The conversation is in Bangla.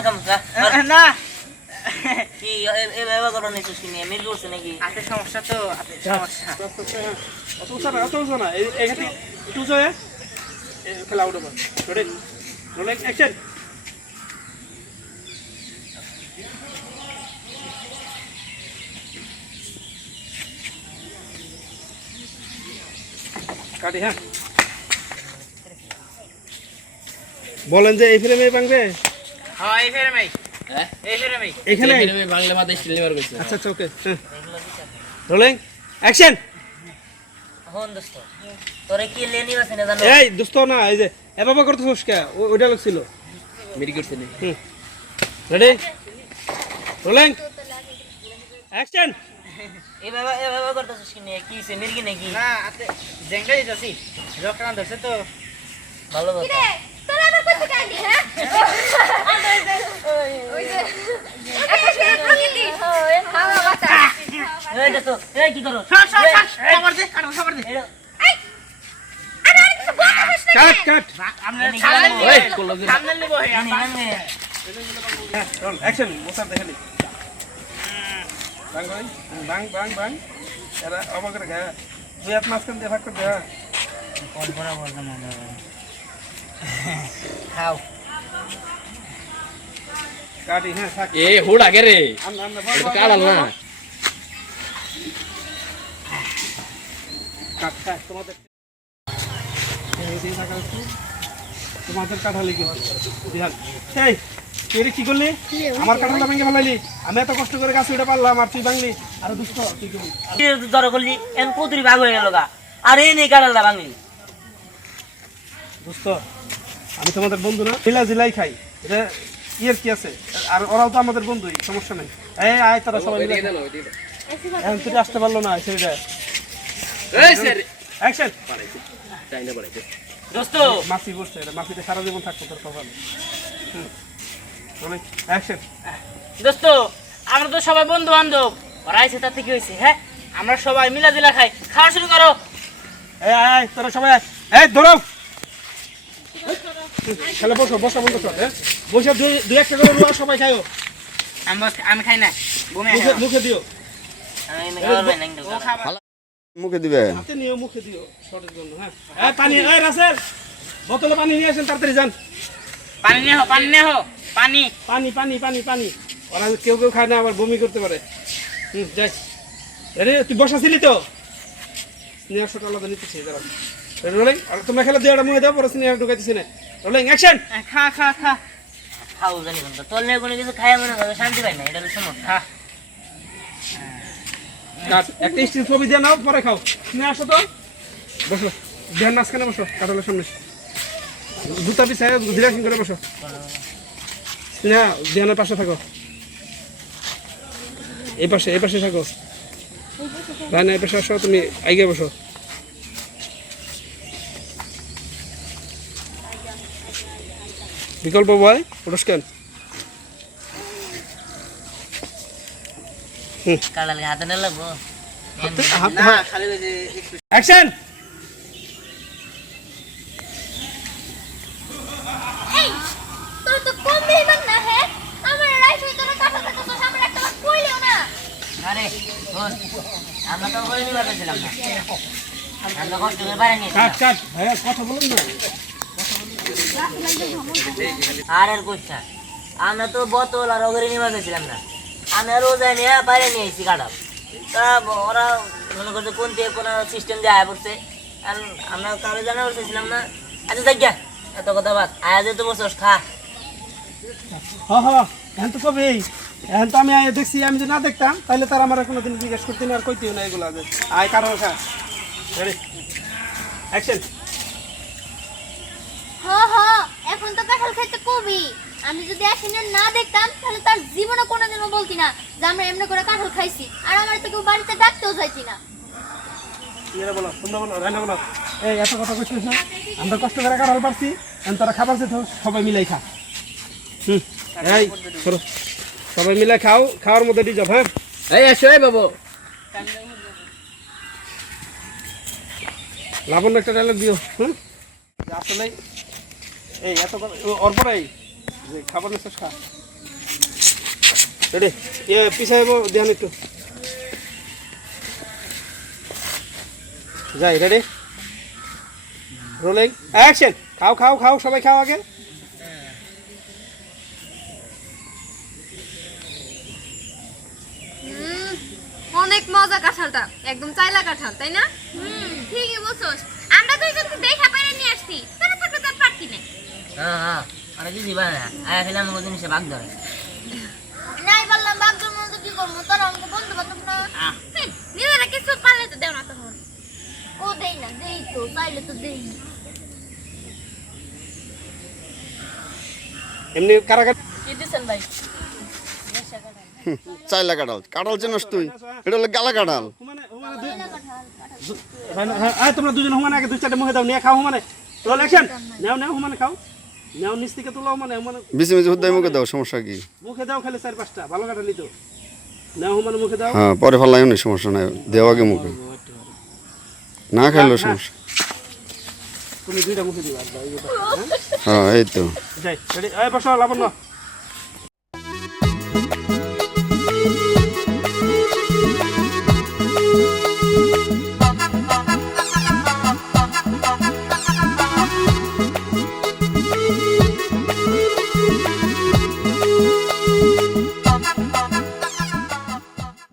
আমরা কাম না কি এ বাবা করো না কিছু নিয়ে মিল করছে নাকি আছে সমস্যা তো আছে সমস্যা অত না এখানে একটু জয়ে খেলা উঠে রেডি রোলিং অ্যাকশন কাটি হ্যাঁ বলেন যে এই ফ্রেমে ভাঙবে হ্যাঁ এই ফ্রেমে হ্যাঁ এই ফ্রেমে এখানে ফিল্মে বাংলা মাঝে সিলেবার কইছে আচ্ছা আচ্ছা ওকে রোলিং অ্যাকশন হন দোস্ত তোরে কি লেনি আছে না জানো এই দোস্ত না এই যে এ বাবা করতে ফসকা ওইটা লাগছিল মেরি করছে নি রেডি রোলিং অ্যাকশন এ বাবা করতেছিস কি নিয়ে কি সে মির্গি নাকি না আছে জেঙ্গা দিতেছি রক্তটা ধরছে তো ভালো কথা কিরে তোরা আবার কত কাঁদি হ্যাঁ ওই যে একটা করে দি হাওয়া বাতাস এই দোস্ত এই কি করো খবর দে খবর দে এই আরে কিছু বলতে পারছ না কাট আমরা ওই কোলো সামনে নিব হে রোল অ্যাকশন মোসার দেখালি বাং বাং বাং বাং বাং এরা অবাক করে গা দুই হাত মাঝখান দিয়ে ভাগ করে দে কোন বরাবর জানো খাও কাটি হ্যাঁ থাক এ হুড আগে রে আমরা এটা কালাল না কাট কাট তোমাদের এই থাকা একটু তোমাদের কাঠালি কিন্তু বিহাল এই তুই কি করলি আমার কাঠালটা ভেঙে ফেলাইলি আমি এত কষ্ট করে গাছ উঠে পারলাম আর তুই ভাঙলি আর দুষ্ট তুই করলি কি দর করলি এন কুতুরি ভাগ হয়ে গেল গা আর এই নেই কাড়ালটা ভাঙলি দুষ্ট আমি তোমাদের বন্ধু না জিলা জিলাই খাই এটা ইয়ের কি আছে আর ওরাও তো আমাদের বন্ধুই সমস্যা নেই এই আয় তারা সবাই মিলে এখন তুই আসতে পারলো না ছেলেটা এই স্যার অ্যাকশন চাইনা পড়াইছে দোস্ত মাসি বসছে এটা মাসিতে সারা জীবন থাকতো তোর কপালে অনেক অ্যাকশন দোস্ত আমরা তো সবাই বন্ধু বান্ধব ওরা আইছে তাতে কি হয়েছে হ্যাঁ আমরা সবাই মিলা দিলা খাই খাওয়া শুরু করো এই আয় তোরা সবাই আয় এই ধরো খেলে বসো বসা বন্ধ কর হ্যাঁ বসে দুই একটা করে রুয়া সবাই খাইও আমি খাই না বমি মুখে মুখে দিও আমি খাওয়ার ভাই নাই ও খাবার মুখে দিবে হাতে নিও মুখে দিও শর্টের জন্য হ্যাঁ এই পানি এই রাসেল বোতলে পানি নিয়ে আসেন তাড়াতাড়ি যান পানি নিয়ে হো পানি পানি পানি পানি পানি ওরা কেউ কেউ খায় না আবার বমি করতে পারে যাই রেডি তুই বসাছিলি তো স্নেহার শট আলাদা নিতেছি দাঁড়া রেডি রোলিং আর তোমরা খেলে দিয়ে ওটা মুখে দাও পরে স্নেহার ঢুকাইতেছি না রোলিং অ্যাকশন খা খা খা খাও জানি কোন তোর নিয়ে কোনো কিছু খাই মনে করে শান্তি পাই না এটা হলো সমস্যা কাট একটা স্টিল ছবি দিয়ে নাও পরে খাও স্নেহ আসো তো বসো ধ্যান নাচখানে বসো কাটালের সামনে জুতা পিছায় ডিরেকশন করে বসো স্নেহা ধ্যানের পাশে থাকো এই পাশে থাকো রানা এই পাশে আসো তুমি আগে বসো বিকল্প বয় পুরস্কার কাড়াল হাতে না লাগবো না খালি ওই যে অ্যাকশন এই তোর তো কম বেইমান না হ্যাঁ আমার রাইস হই তোরা কাটা কাটা তো আমার একটা কইলেও না আরে শোন আমরা তো করে নিবার ছিলাম না আমরা কষ্ট করে বাইরে নিয়ে কাট ভাইয়া কথা বলুন না আর কইছা আমরা তো বোতল আর ওগরে নিবার ছিলাম না আমি আর রোজায় নিয়ে বাইরে নিয়ে এসেছি কাটাল তা ওরা মনে করছে কোন থেকে কোনো সিস্টেম যায় পড়ছে আর আমরা কারো জানা করতেছিলাম না আচ্ছা দেখ গিয়া এত কথা বাদ আয়া যেতে বসোস খা হ্যাঁ এখন তো কবে এখন তো আমি দেখছি আমি যদি না দেখতাম তাহলে তার আমার কোনোদিন জিজ্ঞেস করতে না আর কইতেও না এগুলো আগে আয় কারণ খা রেডি অ্যাকশন এখন তো কাঁঠাল খাইতে কবি আমি যদি এখানে না দেখতাম তাহলে তার জীবনে কোনোদিনও বলতি না যে আমরা এমনি করে কাঁঠাল খাইছি আর আমার তো কেউ বাড়িতে ডাকতেও যাইতি না এরা বলো তোমরা বলো রান্না বলো এই এত কথা কইছিস না আমরা কষ্ট করে কাঁঠাল পারছি এখন তোরা খাবার যেত সবাই মিলাই খা এই করো সবাই মিলে খাও খাওয়ার মধ্যে দিয়ে যাও হ্যাঁ এই এসো এই বাবু লাবণ্য একটা ডায়লগ দিও হুম আসলে এই এত অর্পরাই যে খাবার নিচ্ছিস খা রেডি পিছাইব ধ্যান একটু যাই রেডি রোলিং অ্যাকশন খাও খাও খাও সবাই খাও আগে অনেক মজা কাঁঠালটা একদম চাইলা কাঁঠাল তাই না? ঠিকই বলছস আমরা দুইজনকে দেখা পাইরা নিয়ে আসছি তোরা থাকলে তার পারতি না হ্যাঁ ওরা কিছু পারে না আয়া খেলে আমাকে জিনিসে ভাগ ধরে নাই বললাম বাগদর মতো কি করবো তোরা আমাকে বন্ধু বান্ধব না নিজেরা কিছু পারলে তো দেও না তখন ও দেই না দেই তো চাইলে তো দেই এমনি কারাগার কি দিছেন ভাই? চাইলা কাঁঠাল কাঁঠাল চেনস তুই এটা হলো গালা কাঁঠাল হ্যাঁ তোমরা দুজন হুমানে আগে 2-4টা মুখে দাও নিয়ে খাও হুমানে রোল অ্যাকশন নাও নাও হুমানে খাও নাও নিচ থেকে তোলাও মানে হুমানে বেশি বেশি হুদ্দায় মুখে দাও সমস্যা কি মুখে দাও খালি 4-5টা ভালো কাঁঠালই তো নাও হুমানে মুখে দাও হ্যাঁ পরে ফেলাই না সমস্যা নাই দেও আগে মুখে না খাইলেও সমস্যা তুমি 2টা মুখে দিবা হ্যাঁ এই তো যাই রেডি এই বসো লাবণ্য